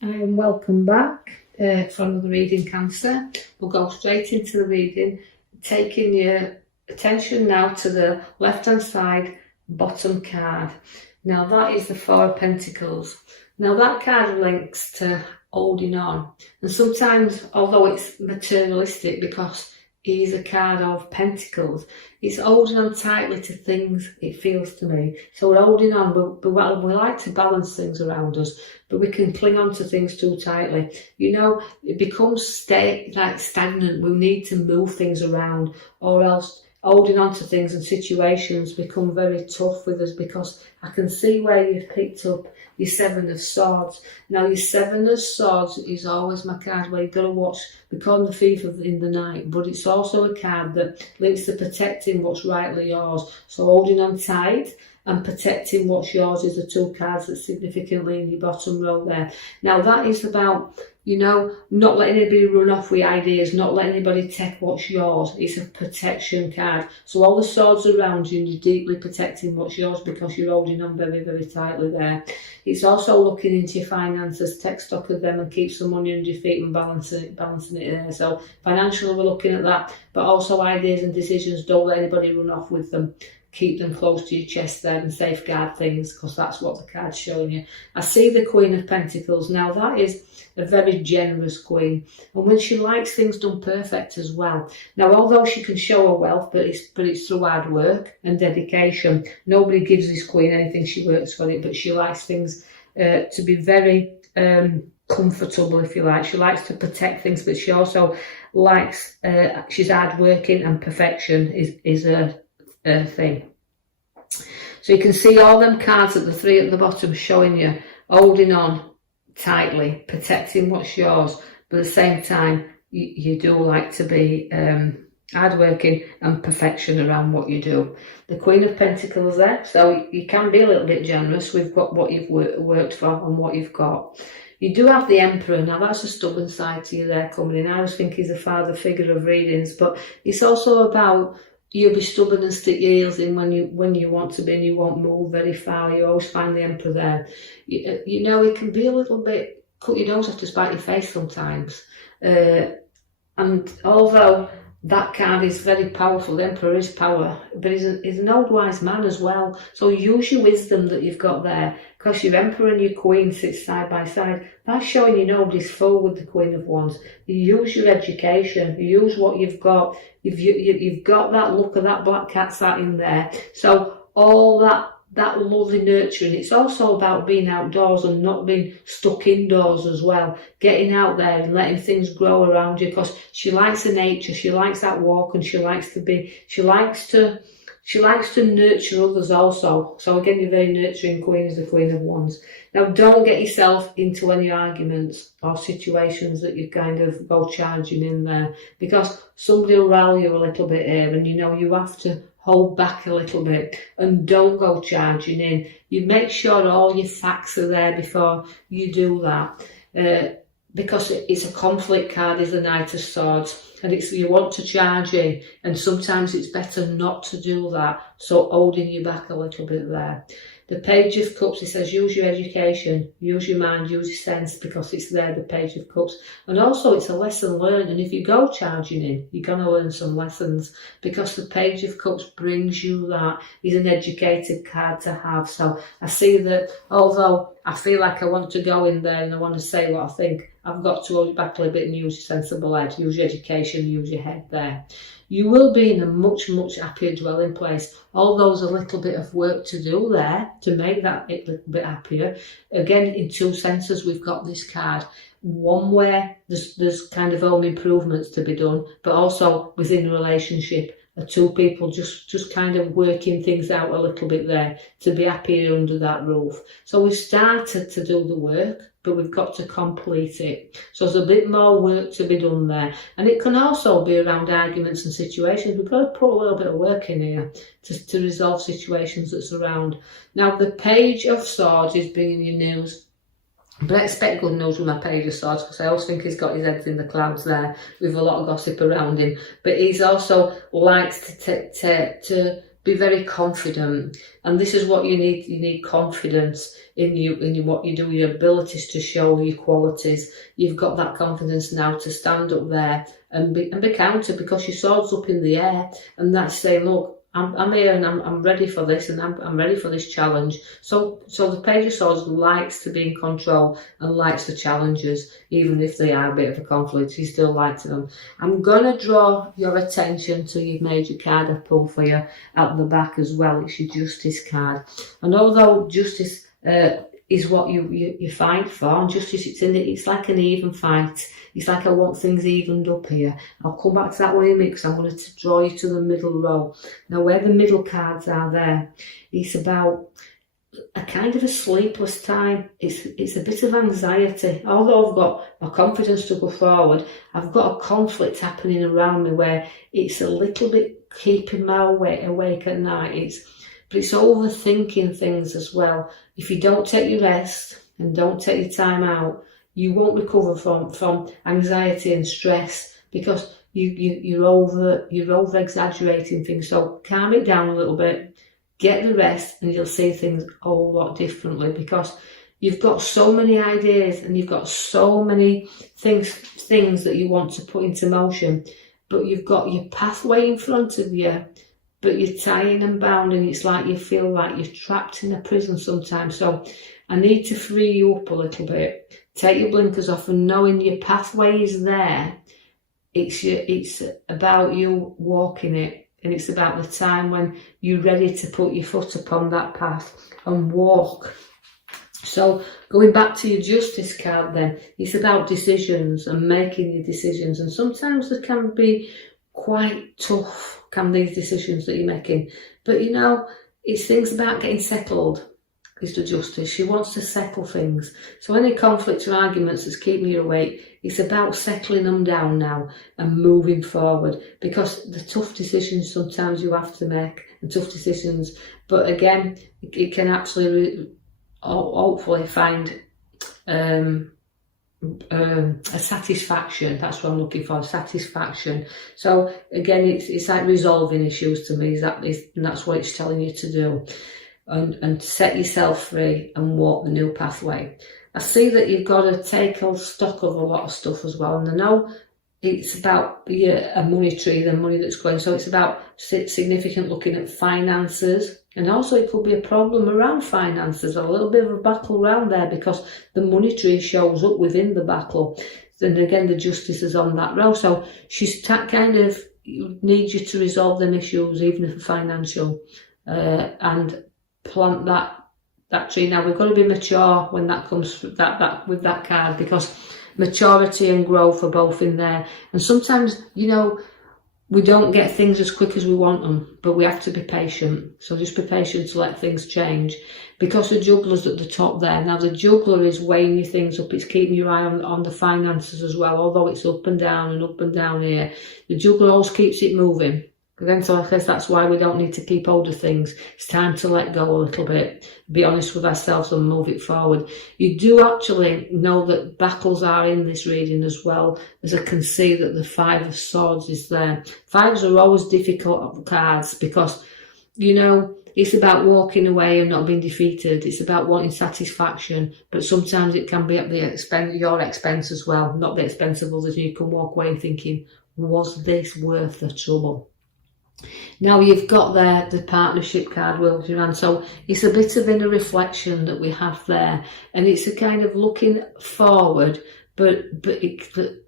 And welcome back for another reading, Cancer. We'll go straight into the reading, taking your attention now to the left hand side bottom card. Now that is the Four of Pentacles. Now that card links to holding on, and sometimes, although it's materialistic because it is a card of Pentacles, it's holding on tightly to things, it feels to me. So we're holding on, we like to balance things around us, but we can cling on to things too tightly. You know, it becomes stagnant. We need to move things around, or else holding on to things and situations become very tough with us, because I can see where you've picked up your Seven of Swords. Now your Seven of Swords is always my card where you've got to watch. We call them the thief in the night, but it's also a card that links to protecting what's rightly yours. So holding on tight and protecting what's yours is the two cards that's significantly in your bottom row there. Now that is about, you know, not letting anybody run off with ideas, not letting anybody take what's yours. It's a protection card. So all the swords around you, and you're deeply protecting what's yours because you're holding on very, very tightly there. It's also looking into your finances, take stock of them and keep some money under your feet and balancing it there. So financially we're looking at that, but also ideas and decisions, don't let anybody run off with them. Keep them close to your chest there and safeguard things, because that's what the card's showing you. I see the Queen of Pentacles. Now that is a very generous queen, and when she likes things done perfect as well. Now although she can show her wealth, but it's through hard work and dedication. Nobody gives this queen anything, she works for it, but she likes things to be very comfortable, if you like. She likes to protect things, but she also likes, she's hard working, and perfection is her thing. So you can see all them cards at the three at the bottom showing you holding on tightly, protecting what's yours, but at the same time you do like to be hardworking and perfection around what you do. The Queen of Pentacles there, so you can be a little bit generous with what you've worked for and what you've got. You do have the Emperor. Now that's a stubborn side to you there coming in. I always think he's a father figure of readings, but it's also about you'll be stubborn and stick your heels in when you want to be, and you won't move very far. You always find the Emperor there. You know, it can be a little bit, cut your nose off to spite your face sometimes. And although that card is very powerful, the Emperor is power, but he's an old wise man as well. So use your wisdom that you've got there, because your Emperor and your Queen sit side by side. That's showing you nobody's fool with the Queen of Wands. You use your education, you use what you've got. You've got that look of that black cat sat in there. So all that lovely nurturing. It's also about being outdoors and not being stuck indoors as well. Getting out there and letting things grow around you, because she likes the nature, she likes that walk, and she likes to nurture others also. So again, you're very nurturing queen as the Queen of Wands. Now don't get yourself into any arguments or situations that you kind of go charging in there, because somebody will rile you a little bit here, and you know you have to hold back a little bit and don't go charging in. You make sure all your facts are there before you do that. Because it's a conflict card, is the Knight of Swords, and you want to charge in, and sometimes it's better not to do that, so holding you back a little bit there. The Page of Cups, it says use your education, use your mind, use your sense, because it's there, the Page of Cups. And also it's a lesson learned, and if you go charging in, you're going to learn some lessons, because the Page of Cups brings you that. It's an educated card to have. So I see that although I feel like I want to go in there and I want to say what I think, I've got to hold it back a little bit and use your sensible head, use your education, use your head there. You will be in a much, much happier dwelling place. Although there's a little bit of work to do there to make that a little bit happier. Again, in two senses, we've got this card. One where there's kind of home improvements to be done, but also within a relationship. Two people just kind of working things out a little bit there to be happier under that roof. So we've started to do the work, but we've got to complete it. So there's a bit more work to be done there. And it can also be around arguments and situations. We've got to put a little bit of work in here to resolve situations that's around. Now, the Page of Swords is bringing you news. But I expect good news with my Page of Swords, because I always think he's got his head in the clouds there with a lot of gossip around him. But he's also likes to be very confident, and this is what you need. You need confidence in you, in what you do, your abilities to show your qualities. You've got that confidence now to stand up there and be counted, because your sword's up in the air, and that's saying, look, I'm here and I'm ready for this, and I'm ready for this challenge. So the Page of Swords likes to be in control and likes the challenges, even if they are a bit of a conflict. He still likes them. I'm gonna draw your attention to your major card I pulled for you at the back as well. It's your Justice card, and although Justice is what you fight for, and Justice, it's like an even fight. It's like I want things evened up here. I'll come back to that one in a minute, because I'm going to draw you to the middle row. Now, where the middle cards are there, it's about a kind of a sleepless time. It's a bit of anxiety. Although I've got my confidence to go forward, I've got a conflict happening around me where it's a little bit keeping me awake at night. But it's overthinking things as well. If you don't take your rest and don't take your time out, you won't recover from anxiety and stress, because you're over exaggerating things. So calm it down a little bit, get the rest, and you'll see things a whole lot differently, because you've got so many ideas and you've got so many things that you want to put into motion, but you've got your pathway in front of you, but you're tying and bounding. It's like you feel like you're trapped in a prison sometimes. So I need to free you up a little bit. Take your blinkers off, and knowing your pathway is there. It's about you walking it, and it's about the time when you're ready to put your foot upon that path and walk. So going back to your Justice card then, it's about decisions and making your decisions, and sometimes they can be quite tough, these decisions that you're making. But you know, it's things about getting settled. Is the Justice. She wants to settle things. So any conflicts or arguments that's keeping you awake, it's about settling them down now and moving forward, because the tough decisions sometimes you have to make, and tough decisions, but again, it can actually hopefully find a satisfaction. That's what I'm looking for, satisfaction. So again, it's like resolving issues to me, and that's what it's telling you to do. And set yourself free and walk the new pathway. I see that you've got to take stock of a lot of stuff as well, and I know it's about a money tree, the money that's going, so it's about significant looking at finances, and also it could be a problem around finances, a little bit of a battle around there, because the money tree shows up within the battle, and again the Justice is on that row, so she's kind of needs you to resolve them issues, even if financial, and plant that tree. Now we've got to be mature when that comes with that card, because maturity and growth are both in there, and sometimes, you know, we don't get things as quick as we want them, but we have to be patient. So just be patient to let things change, because the Juggler's at the top there. Now the Juggler is weighing your things up, it's keeping your eye on the finances as well, although it's up and down here. The Juggler always keeps it moving. Again, so I guess that's why we don't need to keep hold of things. It's time to let go a little bit, be honest with ourselves and move it forward. You do actually know that battles are in this reading as well, as I can see that the Five of Swords is there. Fives are always difficult cards, because, you know, it's about walking away and not being defeated. It's about wanting satisfaction, but sometimes it can be at your expense as well, not the expense of others. You can walk away thinking, was this worth the trouble? Now you've got there the partnership card, Wheel of your hand, so it's a bit of inner reflection that we have there, and it's a kind of looking forward, but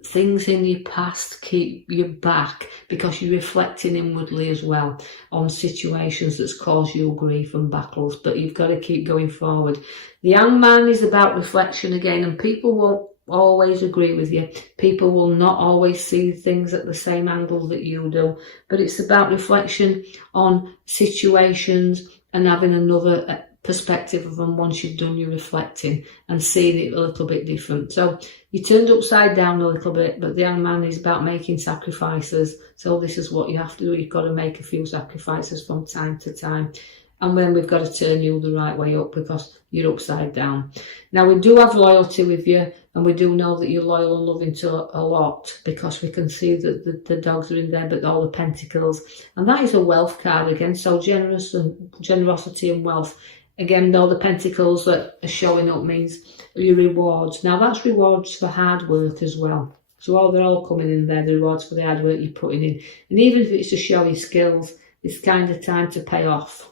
things in your past keep you back, because you're reflecting inwardly as well on situations that's caused you grief and battles, but you've got to keep going forward. The Hangman is about reflection again, and people won't always agree with you. People will not always see things at the same angle that you do, but it's about reflection on situations and having another perspective of them once you've done your reflecting and seeing it a little bit different. So you turned upside down a little bit, but the Hangman is about making sacrifices. So this is what you have to do. You've got to make a few sacrifices from time to time. and then we've got to turn you the right way up because you're upside down. Now, we do have loyalty with you, and we do know that you're loyal and loving to a lot, because we can see that the dogs are in there, but all the pentacles. And that is a wealth card again, so generosity and wealth. Again, all the pentacles that are showing up means your rewards. Now, that's rewards for hard work as well. So they're all coming in there, the rewards for the hard work you're putting in. And even if it's to show your skills, it's kind of time to pay off.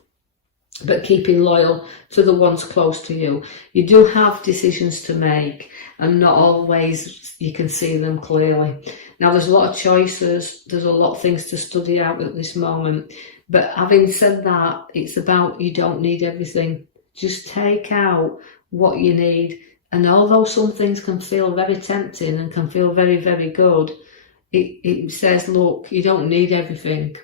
But keeping loyal to the ones close to you. You do have decisions to make, and not always you can see them clearly. Now, there's a lot of choices. There's a lot of things to study out at this moment. But having said that, it's about you don't need everything. Just take out what you need. And although some things can feel very tempting and can feel very, very good, it says, look, you don't need everything.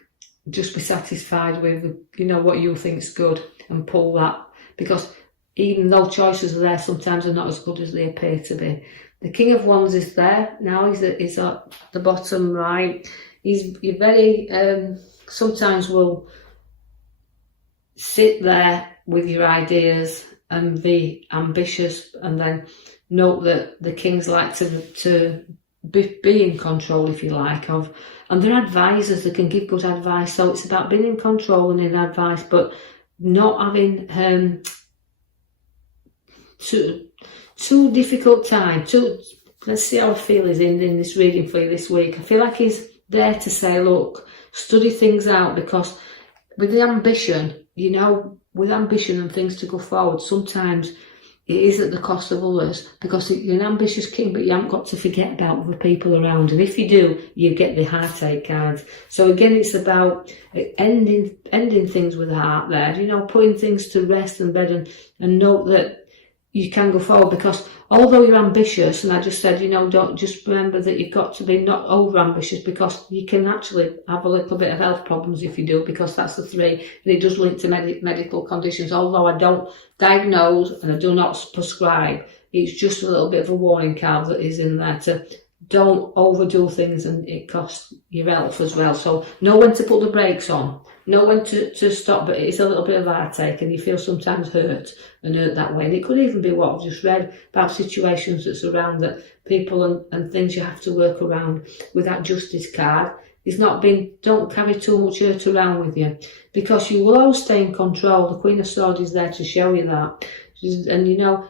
Just be satisfied with, what you think's good, and pull that. Because even though choices are there, sometimes they're not as good as they appear to be. The King of Wands is there now. He's at the bottom right. You're very sometimes will sit there with your ideas and be ambitious, and then note that the kings like to be in control, if you like, and they're advisors that can give good advice. So it's about being in control and in advice, but not having too difficult time. Let's see how I feel is in this reading for you this week. I feel like he's there to say, look, study things out, because with the ambition, with ambition and things to go forward, sometimes it is at the cost of others, because you're an ambitious king, but you haven't got to forget about other people around. And if you do, you get the heartache cards. So again, it's about ending things with a heart there, putting things to rest and bed, and note that you can go forward, because although you're ambitious, and I just said, don't just remember that you've got to be not over ambitious, because you can actually have a little bit of health problems if you do, because that's the 3, and it does link to medical conditions. Although I don't diagnose and I do not prescribe, it's just a little bit of a warning card that is in there to don't overdo things, and it costs your health as well. So know when to put the brakes on, know when to stop, but it's a little bit of heartache, and you feel sometimes hurt that way. And it could even be what I've just read about situations that's around that people and things you have to work around with that justice card. Don't carry too much hurt around with you, because you will always stay in control. The Queen of Swords is there to show you that. And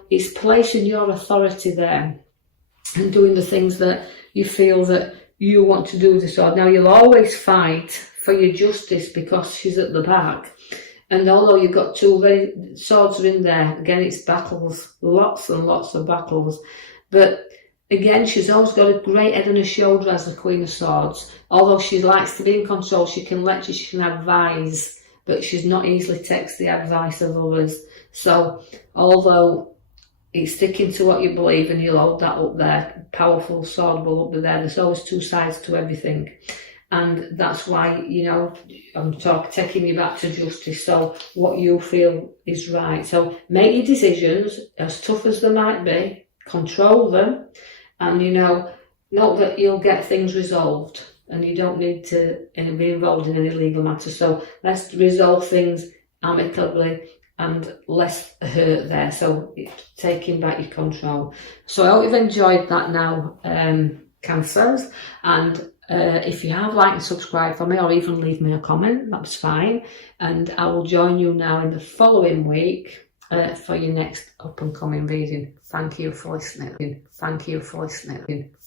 it's placing your authority there and doing the things that you feel that you want to do with the sword. Now, you'll always fight for your justice, because she's at the back. And although you've got 2 swords are in there, again, it's battles, lots and lots of battles. But again, she's always got a great head on her shoulder as the Queen of Swords. Although she likes to be in control, she can lecture, she can advise, but she's not easily takes the advice of others. So, although it's sticking to what you believe, and you'll hold that up there, powerful sword will up there. There's always 2 sides to everything. And that's why, I'm taking you back to justice. So what you feel is right. So make your decisions, as tough as they might be, control them, and, note that you'll get things resolved, and you don't need to be involved in any legal matters. So let's resolve things amicably and less hurt there. So taking back your control. So I hope you've enjoyed that now, Cancers. And if you have, like and subscribe for me, or even leave me a comment, that's fine. And I will join you now in the following week for your next up and coming reading. Thank you for listening.